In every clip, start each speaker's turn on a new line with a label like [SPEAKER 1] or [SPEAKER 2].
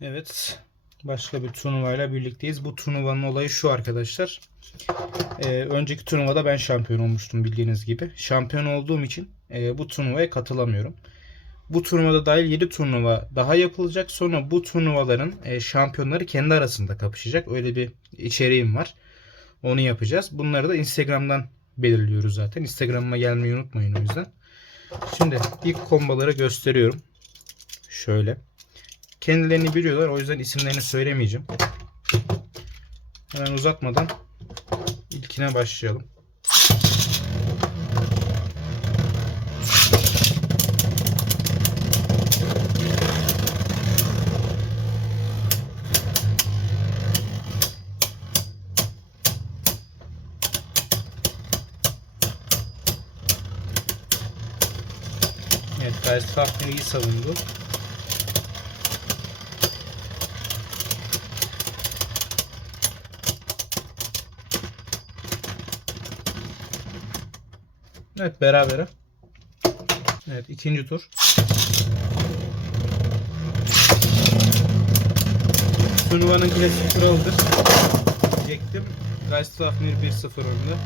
[SPEAKER 1] Evet. Başka bir turnuvayla birlikteyiz. Bu turnuvanın olayı şu arkadaşlar. Ee, önceki turnuvada ben şampiyon olmuştum bildiğiniz gibi. Şampiyon olduğum için e, bu turnuvaya katılamıyorum. Bu turnuvada dahil 7 turnuva daha yapılacak. Sonra bu turnuvaların e, şampiyonları kendi arasında kapışacak. Öyle bir içeriğim var. Onu yapacağız. Bunları da Instagram'dan belirliyoruz zaten. Instagram'ıma gelmeyi unutmayın o yüzden. Şimdi ilk kombaları gösteriyorum. Şöyle. Kendilerini biliyorlar. O yüzden isimlerini söylemeyeceğim. Hemen uzatmadan ilkine başlayalım. Evet, Gayet Fahri iyi savundu. Evet berabere. Evet ikinci tur. Turnuvanın klasik kuralıdır. Diyecektim. Geistfafnir 1-0 önde.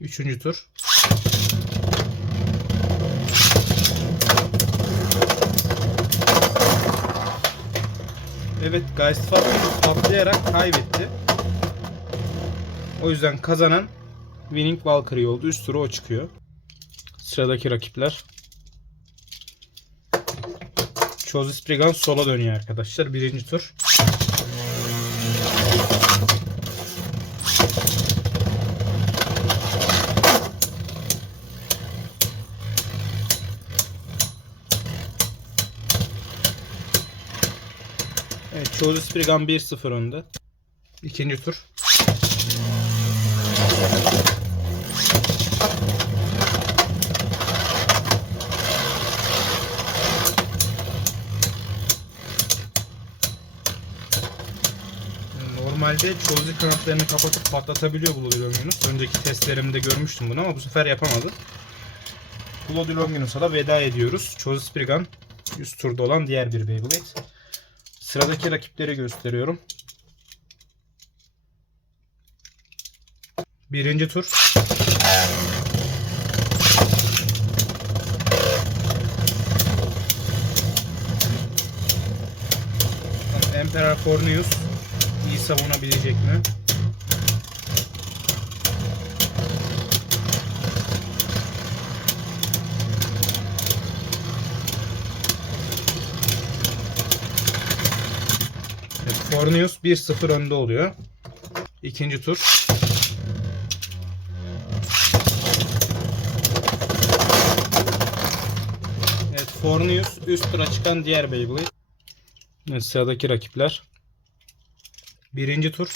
[SPEAKER 1] Üçüncü tur. Evet Geistfafnir patlayarak kaybetti. O yüzden kazanan Winning Valkyrie oldu. Üst tura o çıkıyor. Sıradaki rakipler. Chozis Brigand sola dönüyor arkadaşlar. Birinci tur. Evet, Chozis Brigand 1-0 önde. İkinci tur. Normalde Chozzy kanatlarını kapatıp patlatabiliyor Bloody Longinus. Önceki testlerimde görmüştüm bunu ama bu sefer yapamadı. Bloody Longinus'a da veda ediyoruz. Chozzy Spriggan üst turda olan diğer bir Beyblade. Sıradaki rakipleri gösteriyorum. Birinci tur. Emperor Cornelius savunabilecek mi? Cornelius 1-0 önde oluyor. İkinci tur. Evet, Fornius üst tura çıkan diğer Beyblade. Evet, sıradaki rakipler. Birinci tur.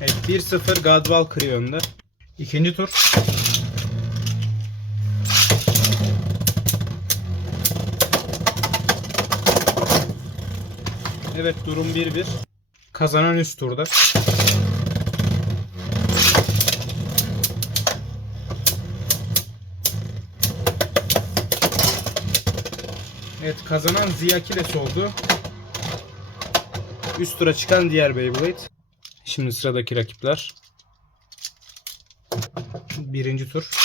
[SPEAKER 1] Evet 1-0 Godwalker önde. İkinci tur. Evet durum 1-1. Kazanan üst turda. Evet kazanan Ziya Kiles oldu. Üst tura çıkan diğer Beyblade. Şimdi sıradaki rakipler. Birinci tur.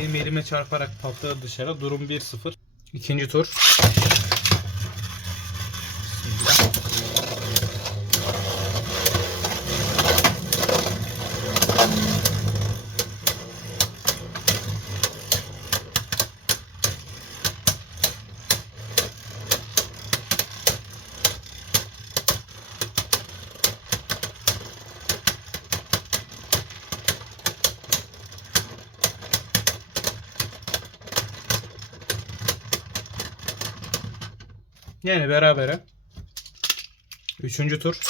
[SPEAKER 1] Benim elime çarparak patladı dışarı. Durum 1-0. İkinci tur. Yani berabere. Üçüncü tur.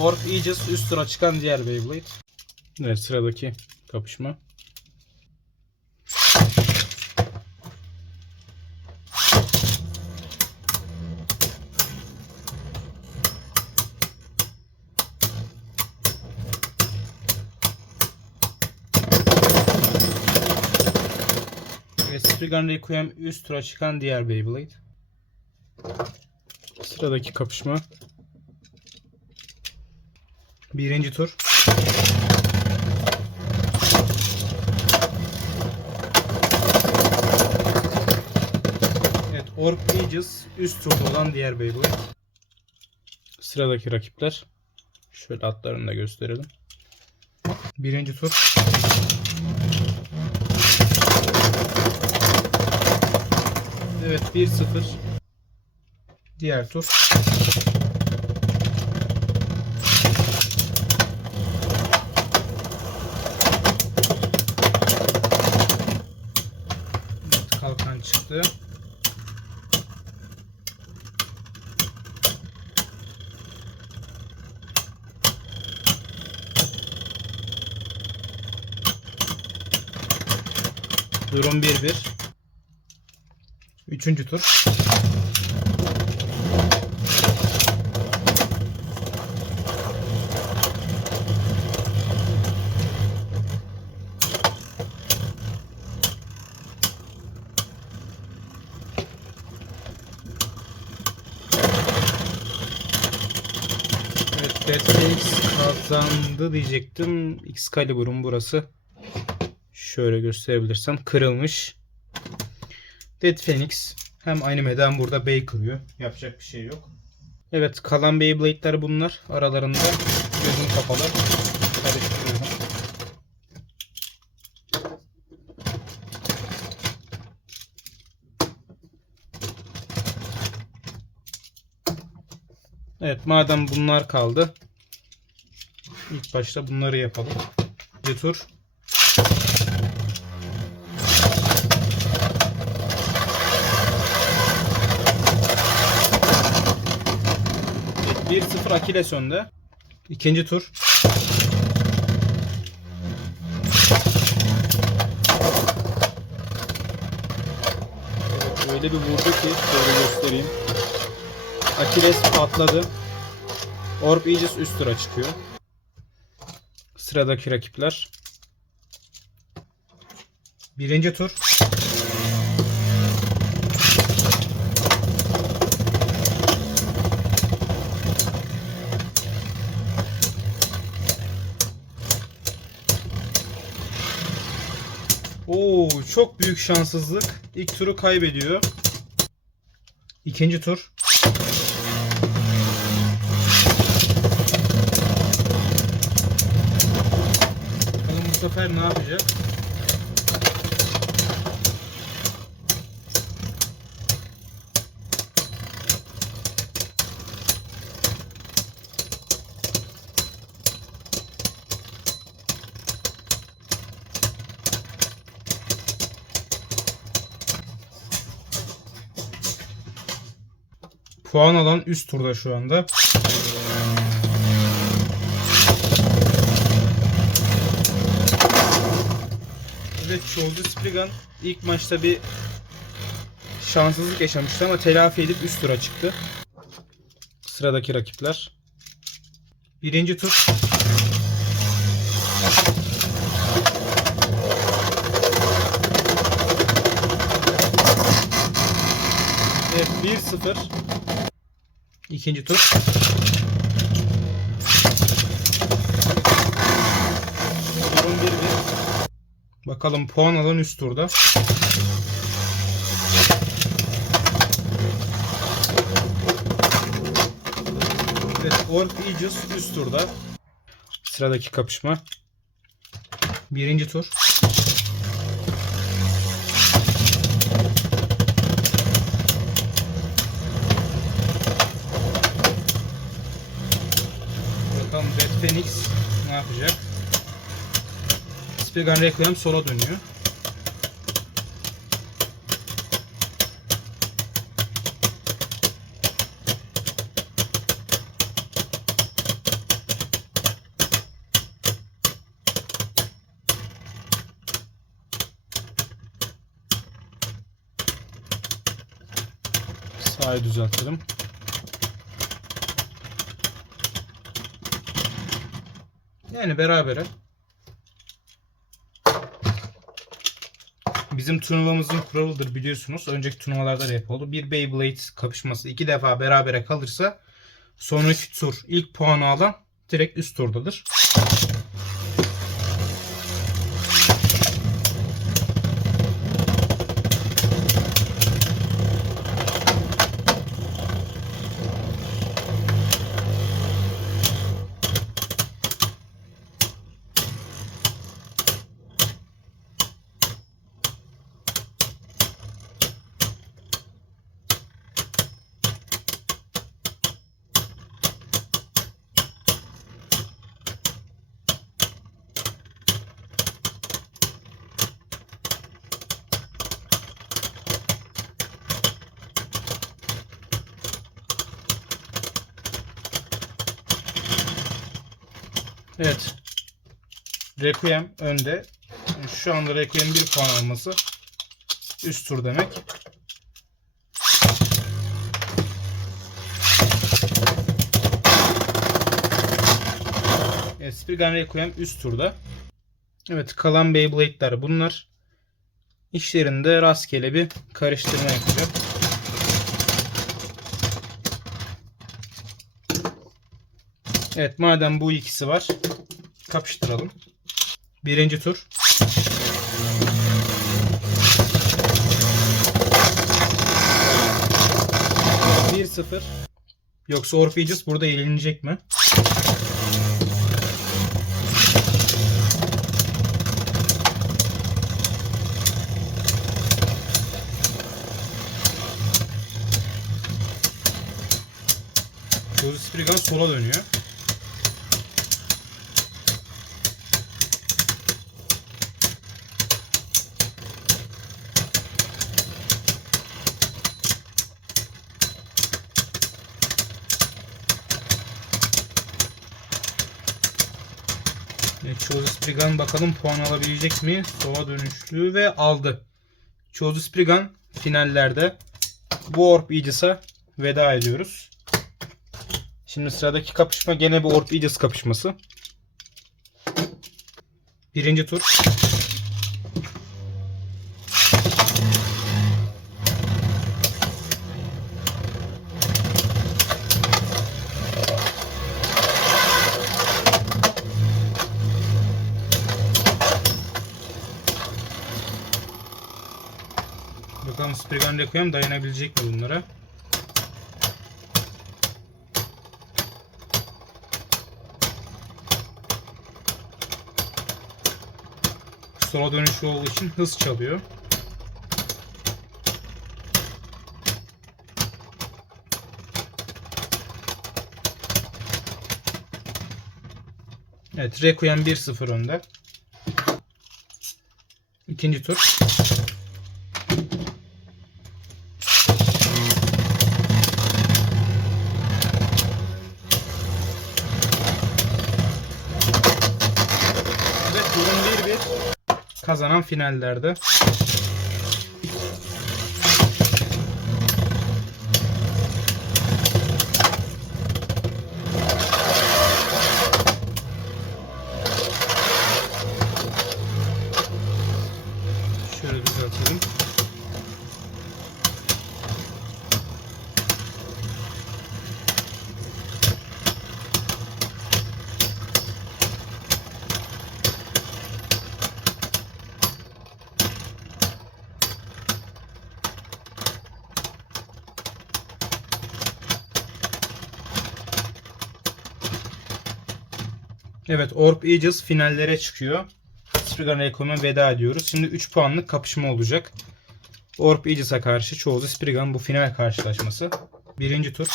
[SPEAKER 1] Orb Aegis üst tura çıkan diğer Beyblade. Evet sıradaki kapışma. Spriggan Requiem üst tura çıkan diğer Beyblade. Sıradaki kapışma. Birinci tur. Evet, Orc Aegis üst turda olan diğer Beyblade. Sıradaki rakipler. Şöyle atlarını da gösterelim. Birinci tur. Evet 1-0. Diğer tur. Evet, kalkan çıktı. Durum 1-1. Üçüncü tur. Phoenix kazandı diyecektim. Excalibur'un burası. Şöyle gösterebilirsem kırılmış. Dead Phoenix hem animede hem burada Bey kırıyor. Yapacak bir şey yok. Evet kalan Beyblade'ler bunlar. Aralarında gözüm kapalı. Evet madem bunlar kaldı. İlk başta bunları yapalım. Bir tur. 1-0 Akiles önde. İkinci tur. Öyle bir vurdu ki şöyle göstereyim. Akiles patladı. Orb Aegis üst tura çıkıyor. Sıradaki rakipler. Birinci tur. Oo, çok büyük şanssızlık. İlk turu kaybediyor. İkinci tur. Bakalım bu sefer ne yapacak? Puan alan üst turda şu anda. Evet Scholz Spriggan ilk maçta bir şanssızlık yaşamıştı ama telafi edip üst tura çıktı. Sıradaki rakipler. Birinci tur. Evet 1-0. İkinci tur. Durum 1-1. Bakalım puan alan üst turda. Evet, Orc Aegis üst turda. Sıradaki kapışma. Birinci tur. Phoenix ne yapacak? Spigan Requiem sola dönüyor. Sağı düzeltelim. Yani berabere. Bizim turnuvamızın kuralıdır biliyorsunuz. Önceki turnuvalarda da hep oldu. Bir Beyblade kapışması iki defa berabere kalırsa sonraki tur ilk puanı alan direkt üst turdadır. Evet. Requiem önde. Şu anda Requiem 1 puan alması üst tur demek. Evet, Spriggan Requiem üst turda. Evet, kalan Beyblade'ler bunlar. İşlerinde rastgele bir karıştırma yapacak. Evet madem bu ikisi var kapıştıralım. Birinci tur. Bir sıfır. Yoksa Orpheus burada eğlenecek mi? Josie Spriggan sola dönüyor. Chosen Spriggan bakalım puan alabilecek mi? Sola dönüşlü ve aldı. Chosen Spriggan finallerde bu Orb Aegis'a veda ediyoruz. Şimdi sıradaki kapışma gene bir Orb Aegis kapışması. Birinci tur. Spriggan Requiem dayanabilecek mi bunlara? Sola dönüşü olduğu için hız çalıyor. Evet, Requiem 1-0 önde. İkinci tur. Evet, durum 1-1. Kazanan finallerde. Şöyle düzeltelim. Evet Orb Aegis finallere çıkıyor. Spriggan Requiem'e veda ediyoruz. Şimdi 3 puanlık kapışma olacak. Orb Aegis'a karşı Cho'u Spriggan bu final karşılaşması. Birinci tur.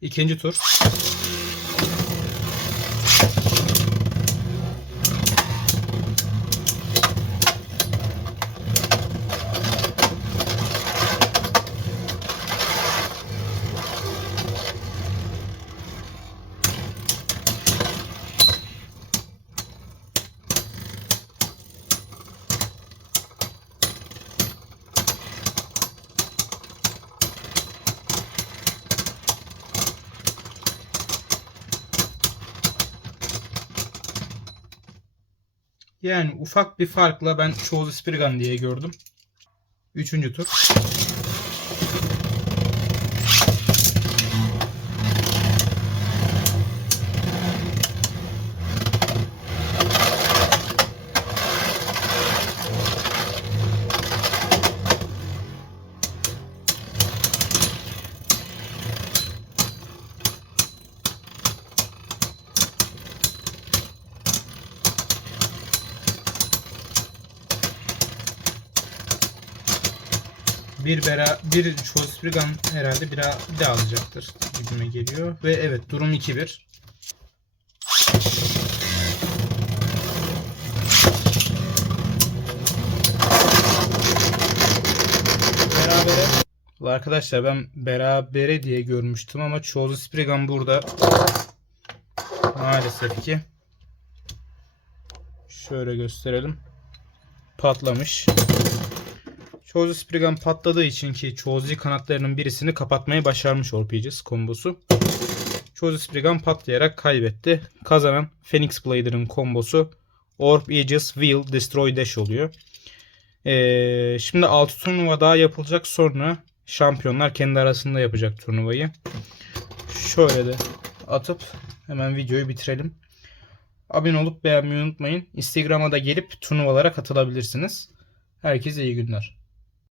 [SPEAKER 1] İkinci tur. Yani ufak bir farkla ben Chose Spriggan diye gördüm. Üçüncü tur. Bir bera bir Chose Spriggan herhalde bir bir daha alacaktır gibime geliyor. Ve evet durum 2-1. Berabere. Arkadaşlar ben berabere diye görmüştüm ama Chose Spriggan burada maalesef ki şöyle gösterelim patlamış. Chose Spriggan patladığı için ki Chose kanatlarının birisini kapatmayı başarmış Orpages kombosu. Chose Spriggan patlayarak kaybetti. Kazanan Phoenix Blader'ın kombosu Orb Aegis Wheel Destroy Dash oluyor. Ee, şimdi 6 turnuva daha yapılacak sonra şampiyonlar kendi arasında yapacak turnuvayı. Şöyle de atıp hemen videoyu bitirelim. Abone olup beğenmeyi unutmayın. Instagram'a da gelip turnuvalara katılabilirsiniz. Herkese iyi günler.